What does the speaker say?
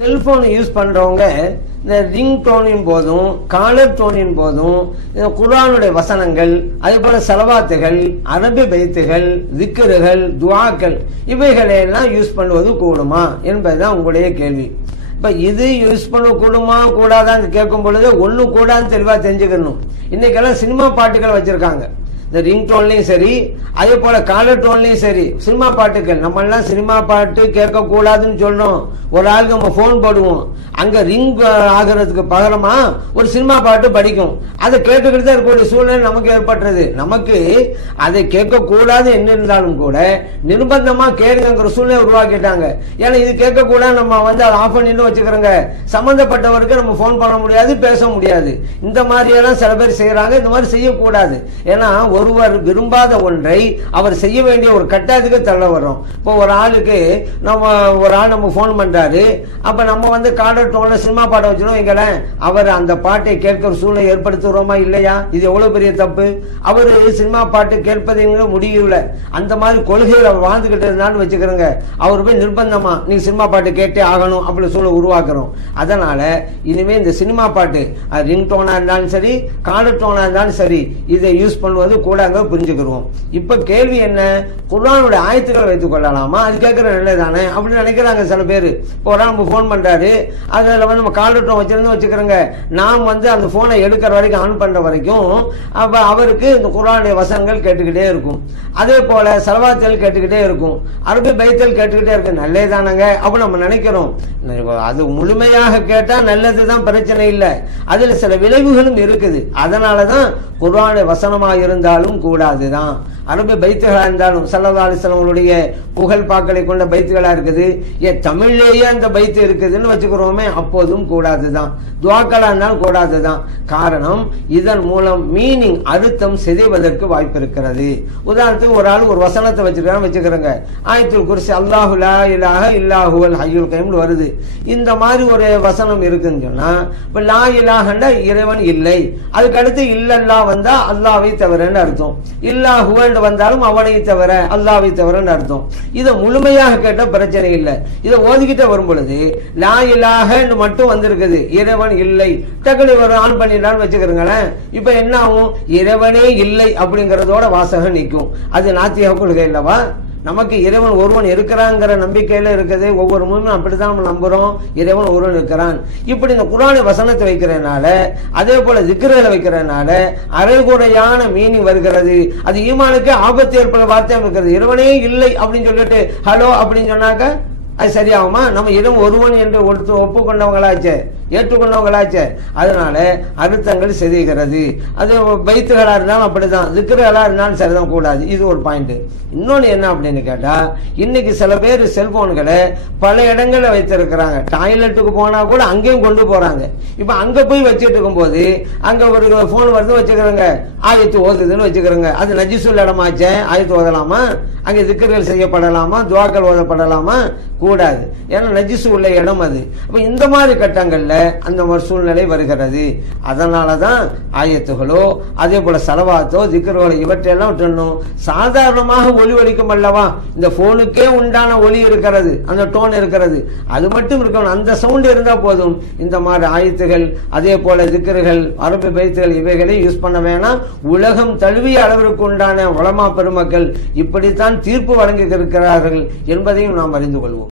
Cellphone use பண்றவங்க இந்த ring டோனின் போதும் காலர் டோனின் போதும் குர்ஆனுடைய வசனங்கள், அதே போல ஸலவாத்துகள், அரபி பைத்துகள், திக்ருகள், துஆக்கள் இவைகளை எல்லாம் யூஸ் பண்ணுவது கூடுமா என்பதுதான் உங்களுடைய கேள்வி. இப்ப இது யூஸ் பண்ண கூடுமா கூடாதான்னு கேட்கும் பொழுது ஒண்ணு கூடாதுன்னு தெளிவா தெரிஞ்சுக்கணும். இன்னைக்கெல்லாம் சினிமா பாட்டுகள் வச்சிருக்காங்க. இந்த ரிங் டோன்லயும் சரி, அதே போல காலர் டோன்லயும் சரி, சினிமா பாட்டுகள். நம்ம எல்லாம் சினிமா பாட்டு கேட்க கூடாதுன்னு சொல்றோம். ஒரு ஆளுக்கு நம்ம போன் போடுவோம், அங்க ரிங் ஆகிறதுக்கு பகரமா ஒரு சினிமா பாட்டு படிக்கும். அதை கேட்டுக்கிட்டு தான் இருக்கக்கூடிய சூழ்நிலை நமக்கு ஏற்பட்டுறது. நமக்கு அதை கேட்க கூடாது என்ன இருந்தாலும் கூட நிர்பந்தமா கேளுங்கிற சூழ்நிலை உருவாக்கிட்டாங்க. ஏன்னா இது கேட்க கூட நம்ம அதை ஆஃப் பண்ணிட்டு வச்சுக்கிறோங்க. சம்பந்தப்பட்டவருக்கு நம்ம போன் பண்ண முடியாது, பேச முடியாது. இந்த மாதிரி எல்லாம் சில பேர் செய்யறாங்க. இந்த மாதிரி செய்யக்கூடாது. ஏன்னா ஒருவர் விரும்பாத ஒன்றை அவர் செய்ய வேண்டிய ஒரு கட்டாயத்துக்கு தள்ள வரும். இப்போ ஒரு ஆளுக்கு ஒரு ஆள் நம்ம போன் பண்றாரு, அப்ப நம்ம காலர் டோன்ல சினிமா பாட்டை வச்சிடும் வைங்களேன், அவர் அந்த பாட்டை கேட்கிற சூழ்நிலை ஏற்படுத்துறோமா இல்லையா? இது எவ்வளவு பெரிய தப்பு. அவரு சினிமா பாட்டு கேட்பதுங்கிற முடியல, அந்த மாதிரி கொள்கையில் அவர் வாழ்ந்துகிட்டு இருந்தான்னு வச்சுக்கிறோங்க. அவர் போய் நிர்பந்தமா நீங்க சினிமா பாட்டு கேட்டே ஆகணும் அப்படி சூழ்நிலை உருவாக்குறோம். அதனால இனிமே இந்த சினிமா பாட்டு ரிங் டோனா இருந்தாலும் சரி, காலர் டோனா இருந்தாலும் சரி, இதை யூஸ் பண்ணுவது கூட புரிஞ்சுக்கிறோம். இப்ப கேள்வி என்ன, குர்ஆனுடைய ஆயத்துக்களை வைத்துக் கொள்ளலாமா? அது கேட்கிற நல்லதானே அப்படின்னு நினைக்கிறாங்க சில பேர். இப்போ ஒரு நம்ம போன் பண்றாரு, அதுல நம்ம காலர் டோன் வச்சிருந்து வச்சுக்கிறோங்க. நாம் அந்த போனை எடுக்கிற வரைக்கும், ஆன் பண்ற வரைக்கும் அப்ப அவருக்கு இந்த குர்ஆனுடைய வசனங்கள் கேட்டுக்கிட்டே இருக்கும். அதே போல ஸலவாத்துகள் கேட்டுக்கிட்டே இருக்கும், அரபி பைத்தல் கேட்டுக்கிட்டே இருக்கு. நல்லதானங்க அப்ப நம்ம நினைக்கிறோம். அது முழுமையாக கேட்டா நல்லதுதான், பிரச்சனை இல்லை. அதுல சில விளைவுகளும் இருக்குது. அதனாலதான் குர்ஆனுடைய வசனமா இருந்தாலும் கூடாதுதான். அரபி பைத்துகளா இருந்தாலும் ஸல்லல்லாஹு அலைஹி வஸல்லம் அவருடைய புகழ் பாக்களை கொண்ட பைத்துகளா இருக்குது, தமிழ்லேயே அந்த பைத்து இருக்குதுன்னு வச்சுக்கிறோமே, அப்போதும் கூடாதுதான். துஆக்களா இருந்தாலும் கூடாதுதான். காரணம், இதன் மூலம் மீனிங் அர்த்தம் சிதைவதற்கு வாய்ப்பு இருக்கிறது. உதாரணத்துக்கு ஒரு ஆள் ஒரு வசனத்தை வச்சுக்கிறோங்க, ஆயத்துல் குர்சி அல்லாஹு லா இலாஹ இல்லா ஹுவல் ஹய்யுல் கய்யூம் வருது. இந்த மாதிரி ஒரு வசனம் இருக்குன்னு சொன்னா, இப்ப லா இலாஹன்னா இறைவன் இல்லை, அதுக்கு அடுத்து இல்லல்லா வந்தா அல்லாஹ்வை தவிரன்னு அர்த்தம், இல்லா ஹுவல் வந்தாலும் அவனை தவிர அல்லாஹ்வை தவிரன்னு அர்த்தம். இதை முழுமையாக கேட்ட பிரச்சனை இல்லை. இதை ஓதிக்கிட்ட வரும் பொழுது லா இலாஹன்னு மட்டும் வந்திருக்குது, இறைவன் இல்லை, டக்குனு ஒரு ஆன் பண்ணிட்டான்னு வச்சுக்கிறீங்களேன். இப்ப என்ன ஆகும், இறைவனே இல்லை அப்படிங்கறதோட வாசகம் நிற்கும். அது நாத்திக கொள்கை இல்லவா? நமக்கு இறைவன் ஒருவன் இருக்கிறாங்கிற நம்பிக்கையில இருக்குது. ஒவ்வொரு முழுமையும் அப்படித்தான் நம்ம நம்புறோம், இறைவன் ஒருவன் இருக்கிறான். இப்படி இந்த குர்ஆனை வசனத்தை வைக்கிறதுனால, அதே போல திக்ருகளை வைக்கிறதுனால அரைகுறையான மீனிங் வருகிறது. அது ஈமானுக்கு ஆபத்து ஏற்பட வார்த்தையாக இருக்கிறது. இறைவனே இல்லை அப்படின்னு சொல்லிட்டு ஹலோ அப்படின்னு சொன்னாக்க அது சரியாகுமா? நம்ம இறைவன் ஒருவன் என்று ஒப்புக்கொண்டவங்களாச்சே, ஏற்றுக்கொண்டவங்களாச்சே. அதனால அர்த்தங்கள் சிதைகிறது. அது பைத்துகளா இருந்தாலும் அப்படிதான், திக்ருகளா இருந்தாலும் சரிதான், கூடாது. இது ஒரு பாயிண்ட். இன்னொன்னு என்ன அப்படின்னு கேட்டா, இன்னைக்கு சில பேர் செல்போன்களை பல இடங்கள்ல வைத்திருக்கிறாங்க. டாய்லெட்டுக்கு போனா கூட அங்கேயும் கொண்டு போறாங்க. இப்ப அங்க போய் வச்சுட்டு இருக்கும் போது அங்க ஒரு போன் வருது வச்சுக்கிறோங்க, ஆயத்து ஓதுதுன்னு வச்சுக்கிறோங்க. அது நஜிசுல் இடமாச்சே, ஆயத்து ஓதலாமா? அங்கே திக்ருகள் செய்யப்படலாமா? துஆக்கள் ஓதப்படலாமா? கூடாது. ஏன்னா நஜிசு உள்ள இடம் அது. அப்ப இந்த மாதிரி கட்டங்கள்ல அந்த மாதிரி சூழ்நிலை வருகிறது. அதனாலதான் ஆயத்துகளோ அதே போல ஸலவாத்தோ திக்ருகளோ இவற்றையெல்லாம் விட்டுணும். சாதாரணமாக ஒலி ஒலிக்கும் அல்லவா, இந்த போனுக்கே உண்டான ஒலி இருக்கிறது, அந்த டோன் இருக்கிறது, அது மட்டும் இருக்கணும். அந்த சவுண்ட் இருந்தா போதும். இந்த மாதிரி ஆயத்துகள் அதே போல திக்ருகள் அரபி பைத்துகள் இவைகளை யூஸ் பண்ண வேணாம். உலகம் தழுவிய அளவிற்கு உண்டான உலமா பெருமக்கள் இப்படித்தான் தீர்ப்பு வழங்கி இருக்கிறார்கள் என்பதையும் நாம் அறிந்து கொள்வோம்.